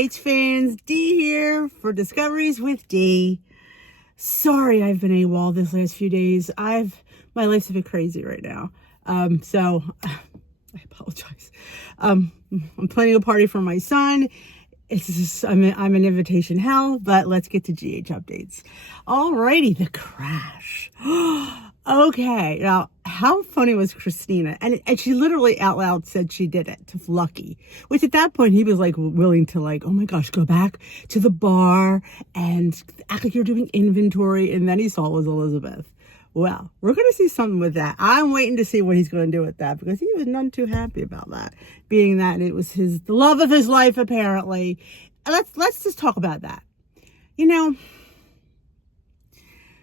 updates, fans. D here for Discoveries with D. Sorry I've been AWOL this last few days. My life's a bit crazy right now. So I apologize. I'm planning a party for my son. I'm an invitation hell, but let's get to GH updates. Alrighty, the crash. Okay, now how funny was Christina? And she literally out loud said she did it to Lucky, which at that point he was like willing to like, oh my gosh, go back to the bar and act like you're doing inventory. And then he saw it was Elizabeth. Well, we're going to see something with that. I'm waiting to see what he's going to do with that because he was none too happy about that, being that it was the love of his life, apparently. Let's just talk about that. You know,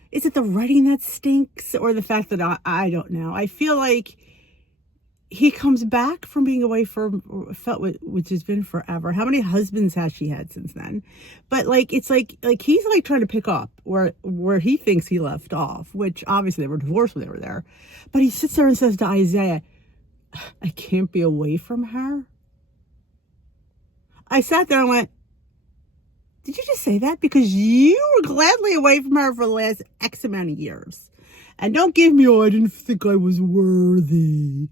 is it the writing that stinks or the fact that I don't know. I feel like he comes back from being away which has been forever. How many husbands has she had since then? But like, it's like he's like trying to pick up where he thinks he left off, which obviously they were divorced when they were there. But he sits there and says to Isaiah, I can't be away from her. I sat there and went, did you just say that? Because you were gladly away from her for the last X amount of years. And don't give me, I didn't think I was worthy.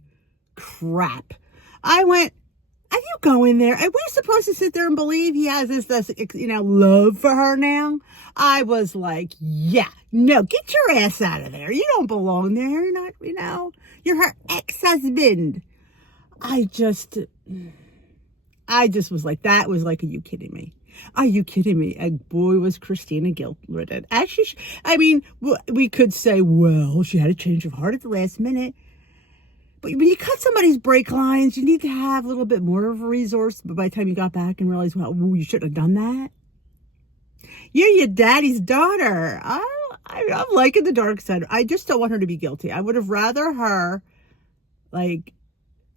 Crap. I went, are you going there? Are we supposed to sit there and believe he has this love for her now? I was like, yeah, no, get your ass out of there. You don't belong there. You're not, you're her ex-husband. I just was like, that was like, are you kidding me? Are you kidding me? And boy, was Christina guilt-ridden. We could say, well, she had a change of heart at the last minute. But when you cut somebody's brake lines, you need to have a little bit more of a resource. But by the time you got back and realized, well, you shouldn't have done that. You're your daddy's daughter. I'm liking the dark side. I just don't want her to be guilty. I would have rather her,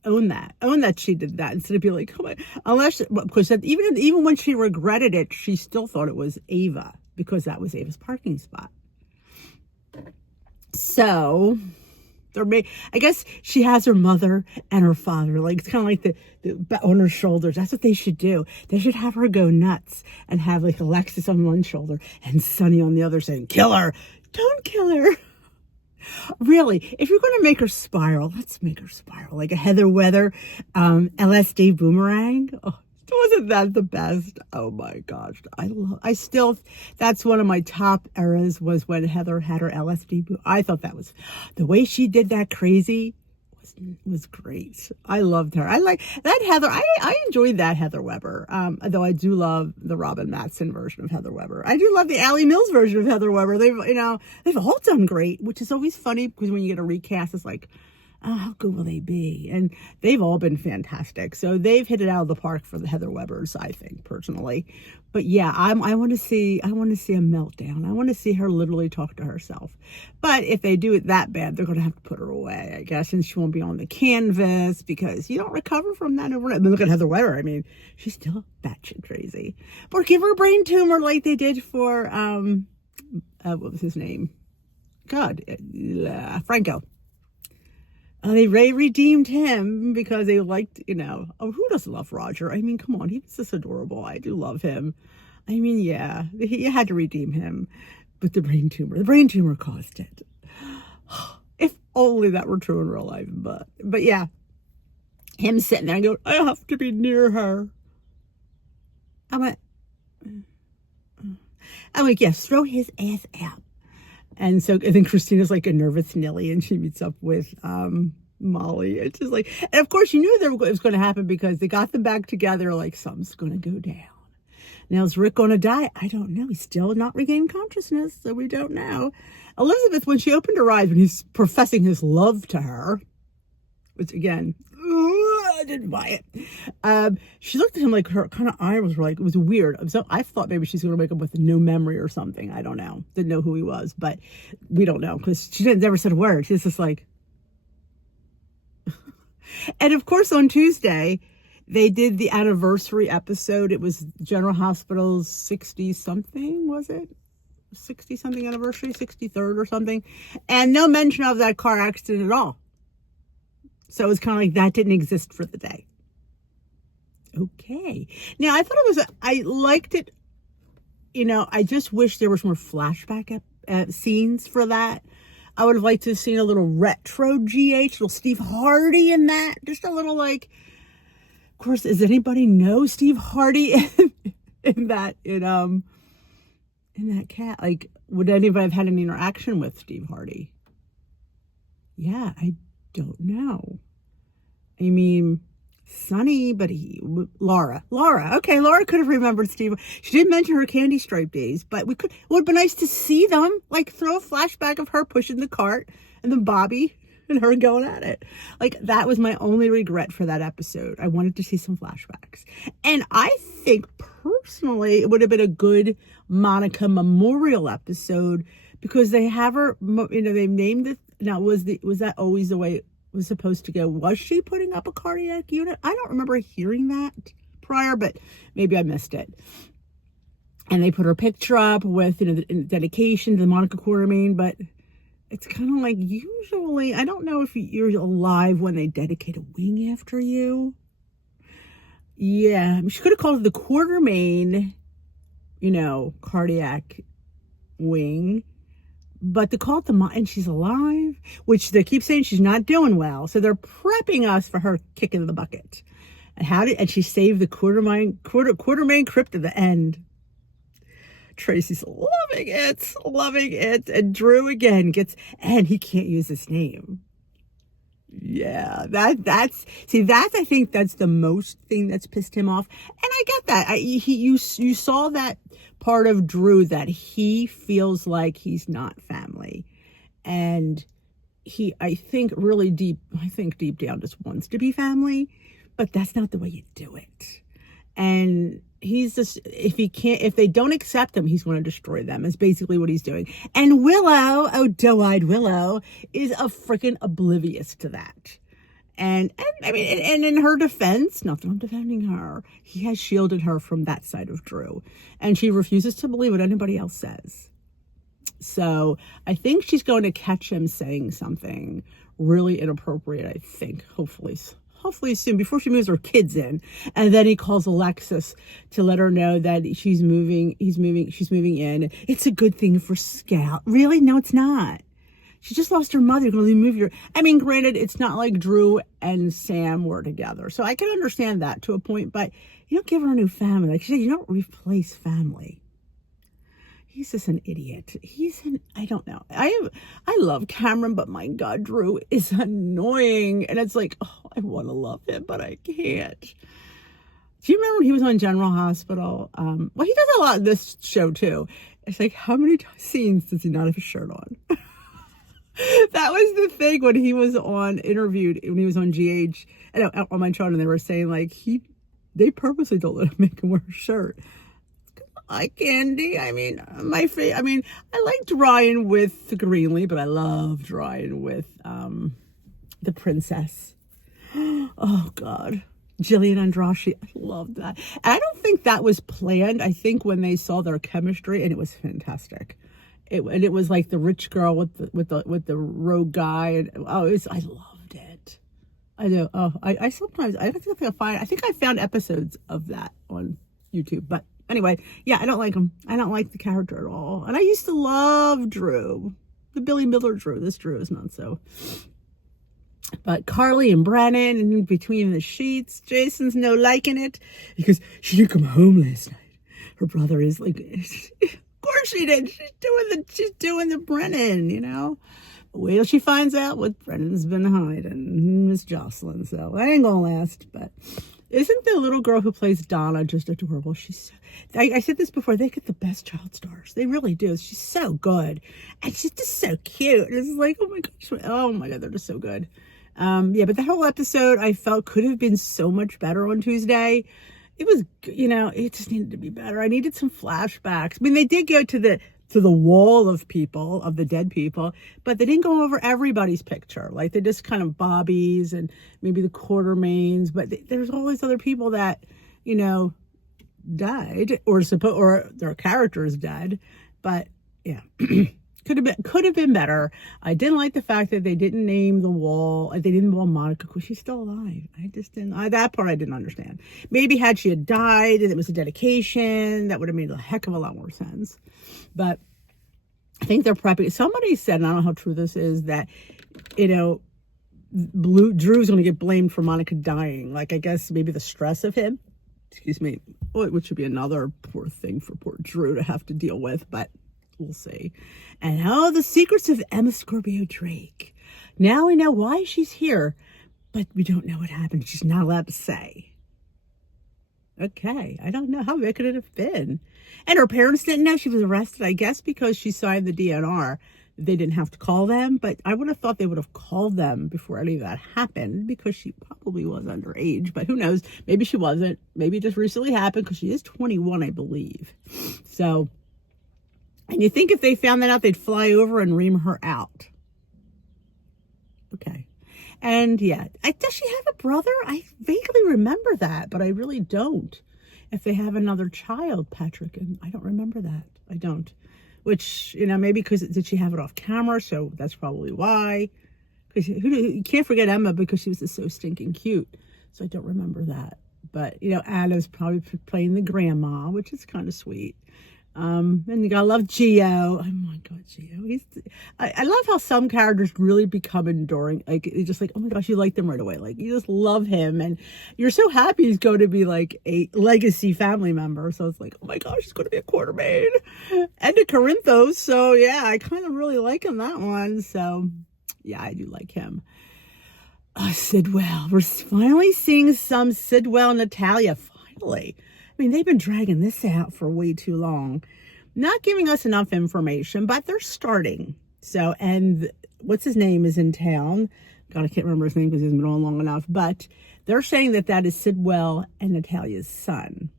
own that she did that instead of be like, because even when she regretted it, she still thought it was Ava because that was Ava's parking spot. So I guess she has her mother and her father. Like, it's kind of like the on her shoulders. That's what they should do. They should have her go nuts and have like Alexis on one shoulder and Sonny on the other saying, kill her. Don't kill her. Really, if you're going to make her spiral, let's make her spiral. Like a Heather Weather LSD boomerang. Oh, wasn't that the best? Oh my gosh. That's one of my top eras was when Heather had her LSD. I thought that was, the way she did that crazy was great. I loved her. I like that Heather. I enjoyed that Heather Weber. Though I do love the Robin Mattson version of Heather Weber. I do love the Allie Mills version of Heather Weber. They've all done great, which is always funny because when you get a recast, it's like, oh, how good will they be? And they've all been fantastic. So they've hit it out of the park for the Heather Webers, I think, personally. But yeah, I want to see a meltdown. I want to see her literally talk to herself. But if they do it that bad, they're going to have to put her away, I guess, and she won't be on the canvas because you don't recover from that overnight. I mean, look at Heather Weber. I mean, she's still batshit crazy. Or give her a brain tumor like they did for what was his name? Franco. They redeemed him because they liked, who doesn't love Roger? I mean, come on, he was just adorable. I do love him. I mean, yeah, you had to redeem him. But the brain tumor caused it. If only that were true in real life. But yeah, him sitting there and going, I have to be near her. I'm like, yes, throw his ass out. And so I think Christina's like a nervous Nelly and she meets up with Molly. It's just like, and of course you knew it was going to happen because they got them back together like something's going to go down. Now is Rick going to die? I don't know. He's still not regained consciousness, so we don't know. Elizabeth, when she opened her eyes, when he's professing his love to her, which again, I didn't buy it. She looked at him like her kind of eyes were like, it was weird. So I thought maybe she's going to wake up with no memory or something. I don't know. Didn't know who he was, but we don't know because she never said a word. She's just like, and of course on Tuesday, they did the anniversary episode. It was General Hospital's 60-something, was it? 60-something anniversary, 63rd or something. And no mention of that car accident at all. So it was kind of like that didn't exist for the day. Okay. Now, I thought it was, I liked it. I just wish there was more flashback scenes for that. I would have liked to have seen a little retro GH, little Steve Hardy in that. Just a little of course, does anybody know Steve Hardy in that, in that cat? Like, would anybody have had any interaction with Steve Hardy? Yeah, I don't know. I mean, Sonny, but Laura. Okay, Laura could have remembered Steve. She did mention her candy stripe days, but it would be nice to see them. Like, throw a flashback of her pushing the cart and then Bobby and her going at it. Like, that was my only regret for that episode. I wanted to see some flashbacks. And I think personally it would have been a good Monica memorial episode because they have her, they named it. Now, was that always the way it was supposed to go? Was she putting up a cardiac unit? I don't remember hearing that prior, but maybe I missed it. And they put her picture up with, the dedication to the Monica Quartermain, but it's kind of like usually, I don't know if you're alive when they dedicate a wing after you. Yeah, she could have called it the Quartermain, cardiac wing. But to call it and she's alive, which they keep saying she's not doing well. So they're prepping us for her kicking the bucket. And she saved the Quartermain crypt at the end. Tracy's loving it. And Drew again and he can't use his name. Yeah, that's I think that's the most thing that's pissed him off. And I get that. You saw that part of Drew that he feels like he's not family. And I think deep down just wants to be family, but that's not the way you do it. And he's just, if they don't accept him, he's going to destroy them. Is basically what he's doing. And Willow, doe-eyed Willow, is a freaking oblivious to that. And I mean, and in her defense, not that I'm defending her, he has shielded her from that side of Drew. And she refuses to believe what anybody else says. So I think she's going to catch him saying something really inappropriate, I think, hopefully soon, before she moves her kids in. And then he calls Alexis to let her know that she's moving in. It's a good thing for Scout. Really? No, it's not. She just lost her mother. You're going to move granted, it's not like Drew and Sam were together. So I can understand that to a point, but you don't give her a new family. Like she said, you don't replace family. He's just an idiot. I don't know. I love Cameron, but my God, Drew is annoying. And it's like, I want to love him, but I can't. Do you remember when he was on General Hospital? Well, he does a lot in this show too. It's like, how many scenes does he not have a shirt on? That was the thing when he was interviewed when he was on GH and on my channel, and they were saying like they purposely don't let him make him wear a shirt. Like Candy. I mean, I liked Ryan with Greenlee, but I loved Ryan with the princess. Oh God, Jillian Andrade. I loved that. And I don't think that was planned. I think when they saw their chemistry, and it was fantastic. It was like the rich girl with the rogue guy, and I loved it. I do. I sometimes I think I found episodes of that on YouTube, but anyway, yeah, I don't like him. I don't like the character at all. And I used to love Drew, the Billy Miller Drew. This Drew is not so. But Carly and Brennan, and between the sheets, Jason's no liking it because she didn't come home last night. Her brother is like. Of course she did. She's doing the Brennan, But wait till she finds out what Brennan's been hiding, Miss Jocelyn. So that ain't gonna last. But isn't the little girl who plays Donna just adorable? I said this before. They get the best child stars. They really do. She's so good, and she's just so cute. It's like, oh my god, they're just so good. Yeah, but the whole episode I felt could have been so much better on Tuesday. It was, it just needed to be better. I needed some flashbacks. I mean, they did go to the wall of people, of the dead people, but they didn't go over everybody's picture. Like, they just kind of Bobby's and maybe the Quartermains, but there's all these other people that, died or their characters died. But yeah, Could have been better. I didn't like the fact that they didn't name the wall. They didn't wall Monica because she's still alive. I just didn't. That part I didn't understand. Maybe had she had died and it was a dedication, that would have made a heck of a lot more sense. But I think they're prepping. Somebody said, and I don't know how true this is, that Drew's going to get blamed for Monica dying. Like, I guess maybe the stress of him. Excuse me. Which would be another poor thing for poor Drew to have to deal with, but we'll see. And the secrets of Emma Scorpio Drake. Now we know why she's here, but we don't know what happened. She's not allowed to say. Okay, I don't know. How big could it have been? And her parents didn't know she was arrested, I guess, because she signed the DNR. They didn't have to call them, but I would have thought they would have called them before any of that happened because she probably was underage, but who knows? Maybe she wasn't. Maybe it just recently happened because she is 21, I believe. So, and you think if they found that out, they'd fly over and ream her out. Okay. And yeah, does she have a brother? I vaguely remember that, but I really don't. If they have another child, Patrick, and I don't remember that. I don't. Which, maybe because did she have it off camera? So that's probably why. Because you can't forget Emma because she was just so stinking cute. So I don't remember that. But, Anna's probably playing the grandma, which is kind of sweet. And you gotta love Gio. Oh my God, Gio. I love how some characters really become enduring. Like, you're just like, oh my gosh, you like them right away. Like, you just love him. And you're so happy he's going to be like a legacy family member. So it's like, oh my gosh, he's going to be a quartermaid. And a Corinthos. So yeah, I kind of really like him, that one. So yeah, I do like him. Sidwell. We're finally seeing some Sidwell and Natalia. Finally. I mean, they've been dragging this out for way too long. Not giving us enough information, but they're starting. So, and what's his name is in town. God, I can't remember his name because he's been on long enough. But they're saying that is Sidwell and Natalia's son.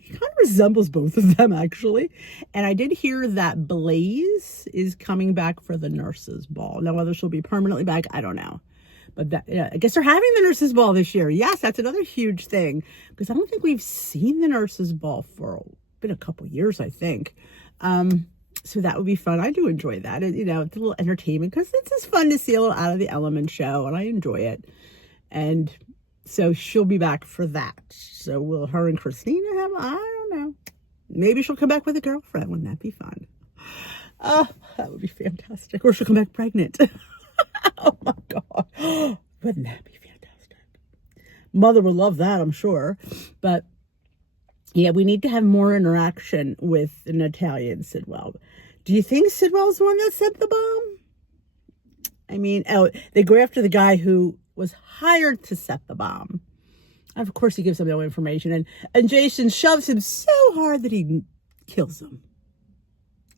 He kind of resembles both of them, actually. And I did hear that Blaze is coming back for the nurses' ball. Now, whether she'll be permanently back, I don't know. But I guess they're having the nurses' ball this year. Yes, that's another huge thing. Because I don't think we've seen the nurses' ball for been a couple years, I think. So that would be fun. I do enjoy that. It's a little entertainment because it's just fun to see a little Out of the Element show, and I enjoy it. And so she'll be back for that. So will her and Christina have? I don't know. Maybe she'll come back with a girlfriend. Wouldn't that be fun? Oh, that would be fantastic. Or she'll come back pregnant. Oh my God. Wouldn't that be fantastic? Mother would love that, I'm sure. But yeah, we need to have more interaction with Natalia and Sidwell. Do you think Sidwell's the one that set the bomb? I mean, they go after the guy who was hired to set the bomb. Of course, he gives them no information. And Jason shoves him so hard that he kills him.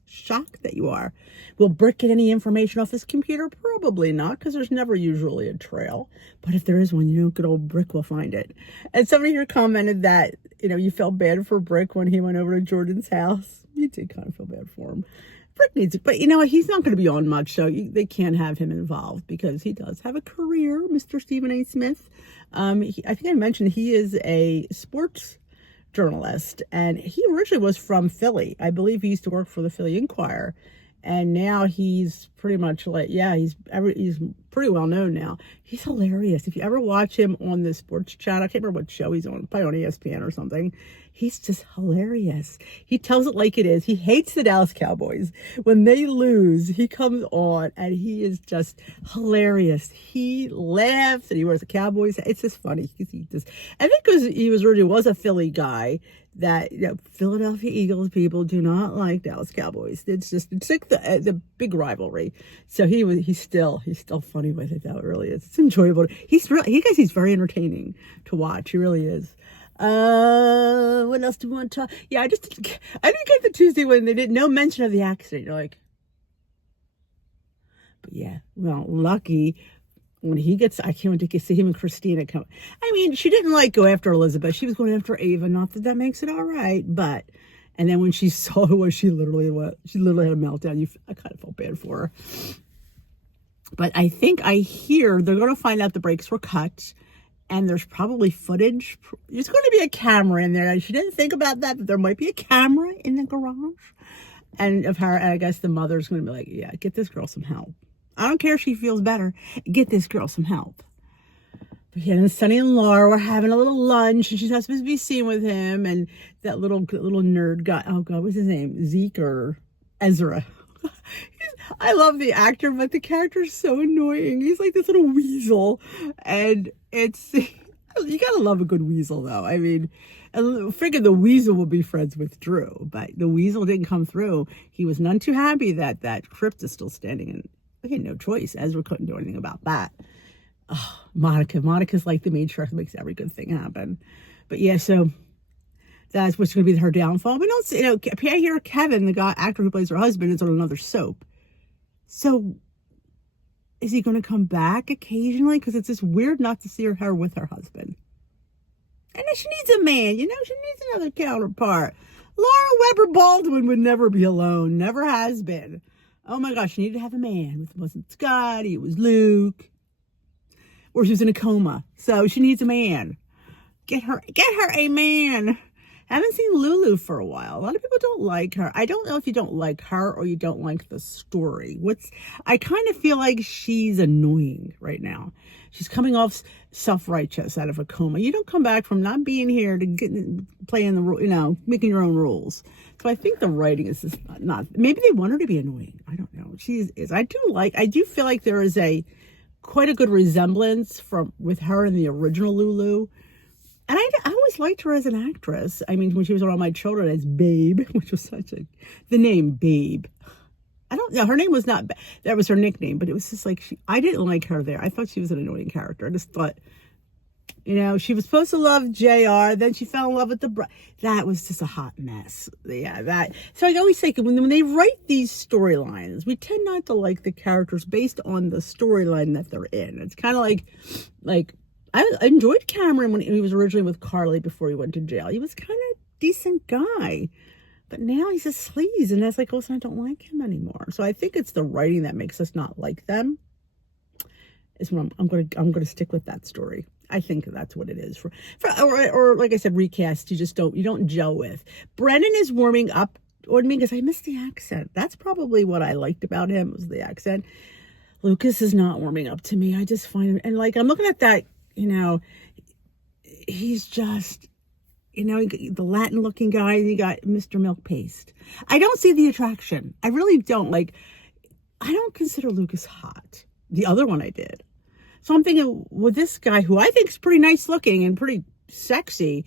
Shocked that you are. Will Brick get any information off his computer? Probably not, because there's never usually a trail. But if there is one, good old Brick will find it. And somebody here commented that, you felt bad for Brick when he went over to Jordan's house. You did kind of feel bad for him. Brick needs it. But you know what? He's not going to be on much, so they can't have him involved because he does have a career, Mr. Stephen A. Smith. I think I mentioned he is a sports journalist, and he originally was from Philly. I believe he used to work for the Philly Inquirer, and now he's pretty much like, he's pretty well known now. He's hilarious. If you ever watch him on the sports channel, I can't remember what show he's on, probably on ESPN or something. He's just hilarious. He tells it like it is. He hates the Dallas Cowboys. When they lose, he comes on and he is just hilarious. He laughs and he wears a Cowboys. It's just funny. I think because he originally was a Philly guy, that Philadelphia Eagles people do not like Dallas Cowboys. It's like the big rivalry. So he's still funny with it though. It really is. It's enjoyable. He's very entertaining to watch. He really is. What else do we want to talk? Yeah, I didn't get the Tuesday when they didn't no mention of the accident. You're like, but yeah, well, lucky when he gets, I can't wait to see him and Christina come. I mean, she didn't go after Elizabeth. She was going after Ava. Not that makes it all right, but, and then when she saw who was, she literally had a meltdown. I kind of felt bad for her. But I hear they're going to find out the brakes were cut. And there's probably footage. There's going to be a camera in there. She didn't think about that there might be a camera in the garage. And of her, and I guess the mother's going to be like, yeah, get this girl some help. I don't care if she feels better. Get this girl some help. But yeah, and Sonny and Laura were having a little lunch, and she's not supposed to be seen with him. And that little nerd guy, oh God, what's his name? Zeke or Ezra? I love the actor, but the character's so annoying. He's like this little weasel, and it's you gotta love a good weasel, though. I mean, I figured the weasel would be friends with Drew, but the weasel didn't come through. He was none too happy that crypt is still standing, and he had no choice. Ezra couldn't do anything about that. Oh, Monica's like the matriarch that makes every good thing happen. But yeah, so that's what's going to be her downfall. We don't see, I hear Kevin, the actor who plays her husband, is on another soap. So is he going to come back occasionally? Because it's just weird not to see her with her husband. And then she needs a man, she needs another counterpart. Laura Weber Baldwin would never be alone, never has been. Oh my gosh, she needed to have a man. It wasn't Scotty, it was Luke. Or she was in a coma, so she needs a man. Get her a man. I haven't seen Lulu for a while. A lot of people don't like her. I don't know if you don't like her or you don't like the story. I kind of feel like she's annoying right now. She's coming off self-righteous out of a coma. You don't come back from not being here to playing the, making your own rules. So I think the writing is just not, maybe they want her to be annoying. I don't know. She is. I do feel like there is quite a good resemblance with her and the original Lulu. And I always liked her as an actress. I mean, when she was on All My Children as Babe, which was the name Babe. I don't know. Her name was not, that was her nickname, but it was just like, I didn't like her there. I thought she was an annoying character. I just thought, she was supposed to love JR, then she fell in love with that was just a hot mess. Yeah, so I always say when they write these storylines, we tend not to like the characters based on the storyline that they're in. It's kind of like I enjoyed Cameron when he was originally with Carly before he went to jail. He was kind of decent guy, but now he's a sleaze, and that's like, I don't like him anymore. So I think it's the writing that makes us not like them. Is what I'm going to stick with that story. I think that's what it is or like I said, recast. You don't gel with. Brennan is warming up on me because I miss the accent. That's probably what I liked about him, was the accent. Lucas is not warming up to me. I just find him, and I'm looking at that. He's just, the Latin looking guy, and you got Mr. Milk Paste. I don't see the attraction. I really don't. I don't consider Lucas hot. The other one I did. So I'm thinking, with this guy, who I think is pretty nice looking and pretty sexy,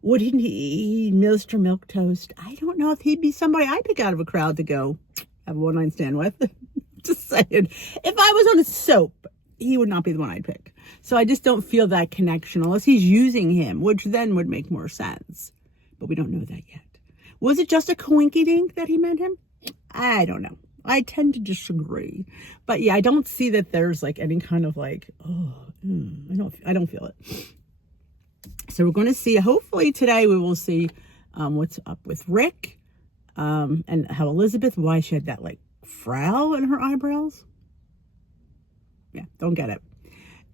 would he Mr. Milk Toast? I don't know if he'd be somebody I'd pick out of a crowd to go have a one-night stand with. Just saying. If I was on a soap, he would not be the one I'd pick. So I just don't feel that connection unless he's using him, which then would make more sense. But we don't know that yet. Was it just a coinky-dink that he met him? I don't know. I tend to disagree. But yeah, I don't see that there's any kind of I don't feel it. So we're going to see, hopefully today we will see what's up with Rick and how Elizabeth, why she had that frown in her eyebrows. Yeah, don't get it.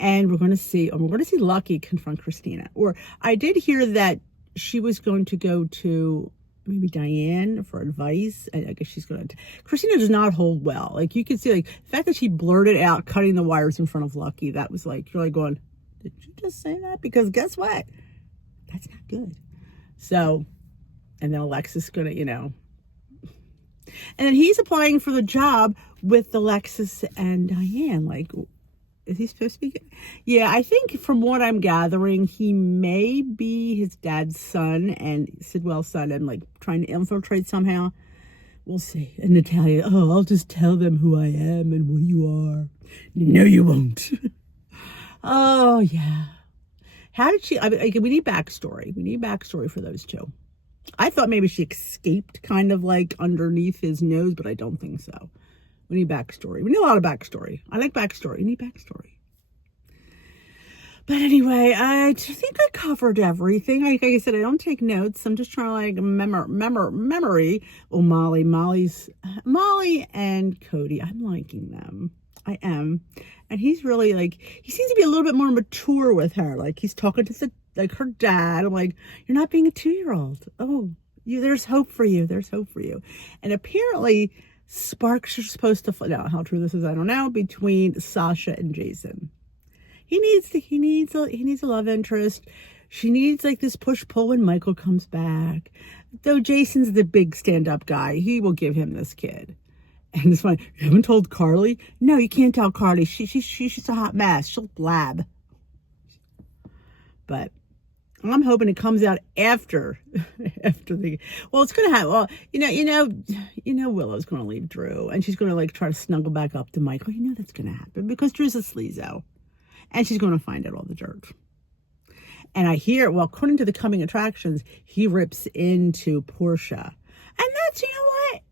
And we're going to see Lucky confront Christina. Or I did hear that she was going to go to maybe Diane for advice. I guess she's going to. Christina does not hold well. You can see the fact that she blurted out cutting the wires in front of Lucky. That was you're going, did you just say that? Because guess what? That's not good. So, and then Alexis going to, and then he's applying for the job with Alexis and Diane. Is he supposed to be? Yeah, I think from what I'm gathering, he may be his dad's son and Sidwell's son and trying to infiltrate somehow. We'll see. And Natalia, I'll just tell them who I am and what you are. No, you won't. Oh, yeah. How did she? We need backstory. We need backstory for those two. I thought maybe she escaped kind of underneath his nose, but I don't think so. We need backstory. We need a lot of backstory. I like backstory. We need backstory. But anyway, I think I covered everything. Like I said, I don't take notes. I'm just trying to memory. Oh, Molly and Cody. I'm liking them. I am. And he's really he seems to be a little bit more mature with her. He's talking to her dad. I'm you're not being a 2-year-old. Oh, There's hope for you. There's hope for you. And apparently sparks are supposed to fly. Now, how true this is, I don't know, between Sasha and Jason. He needs a love interest. She needs like this push-pull when Michael comes back. Though Jason's the big stand-up guy, he will give him this kid. And it's funny, you haven't told Carly? No, you can't tell Carly. She's a hot mess. She'll blab. But I'm hoping it comes out after the. Well, it's gonna happen. Well, Willow's gonna leave Drew, and she's gonna like try to snuggle back up to Michael. You know that's gonna happen because Drew's a sleazo, and she's gonna find out all the dirt. And I hear, well, according to the coming attractions, he rips into Portia, and that's, you know what?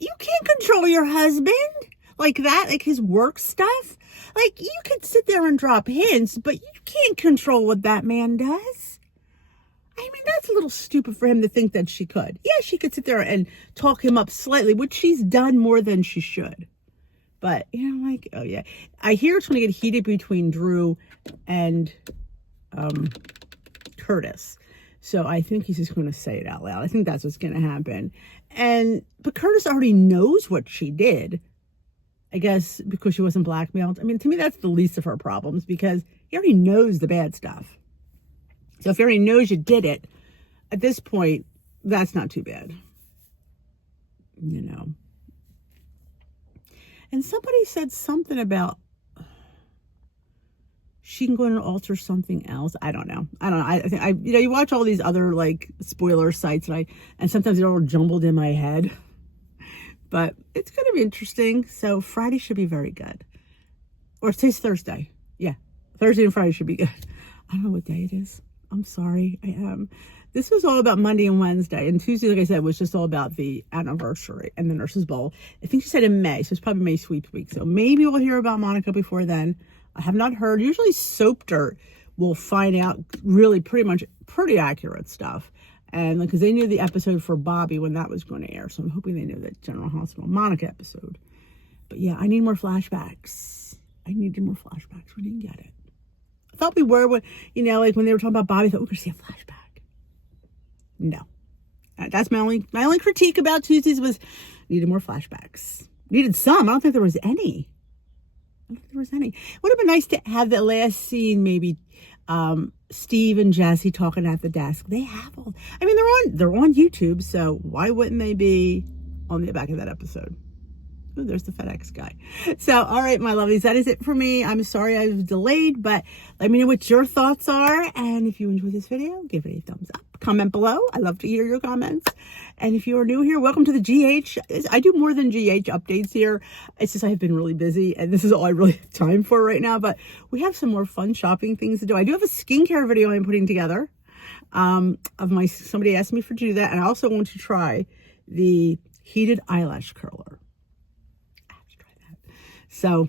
You can't control your husband like that, like his work stuff. Like, you could sit there and drop hints, but you can't control what that man does. I mean, that's a little stupid for him to think that she could. Yeah, she could sit there and talk him up slightly, which she's done more than she should. But, like, oh yeah. I hear it's going to get heated between Drew and Curtis. So I think he's just going to say it out loud. I think that's what's going to happen. But Curtis already knows what she did. I guess because she wasn't blackmailed. I mean, to me, that's the least of her problems because he already knows the bad stuff. So if he already knows you did it, at this point, that's not too bad. And somebody said something about she can go in and alter something else. I don't know. I think you watch all these other like spoiler sites and sometimes they're all jumbled in my head. But it's going to be interesting. So Friday should be very good. Or today's Thursday. Yeah. Thursday and Friday should be good. I don't know what day it is. I'm sorry. This was all about Monday and Wednesday. And Tuesday, like I said, was just all about the anniversary and the Nurses Bowl. I think she said in May. So it's probably May Sweep Week. So maybe we'll hear about Monica before then. I have not heard. Usually Soap Dirt will find out really pretty accurate stuff. And because they knew the episode for Bobby when that was going to air. So I'm hoping they knew that General Hospital Monica episode. But yeah, I need more flashbacks. We didn't get it. I thought we were when, like when they were talking about Bobby, I thought we were going to see a flashback. No. That's my only critique about Tuesdays was needed more flashbacks. Needed some. I don't think there was any. Would have been nice to have that last scene, maybe Steve and Jesse talking at the desk. They have all. I mean, they're on YouTube, so why wouldn't they be on the back of that episode? Oh, there's the FedEx guy. So, all right, my lovelies, that is it for me. I'm sorry I was delayed, but let me know what your thoughts are. And if you enjoyed this video, give it a thumbs up. Comment below. I love to hear your comments. And if you are new here, welcome to the GH. I do more than GH updates here. It's just I've been really busy, and this is all I really have time for right now. But we have some more fun shopping things to do. I do have a skincare video I'm putting together. Somebody asked me to do that, and I also want to try the heated eyelash curler. So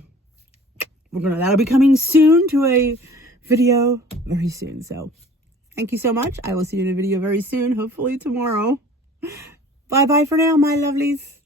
that'll be coming soon to a video very soon. So thank you so much. I will see you in a video very soon, hopefully tomorrow. Bye-bye for now, my lovelies.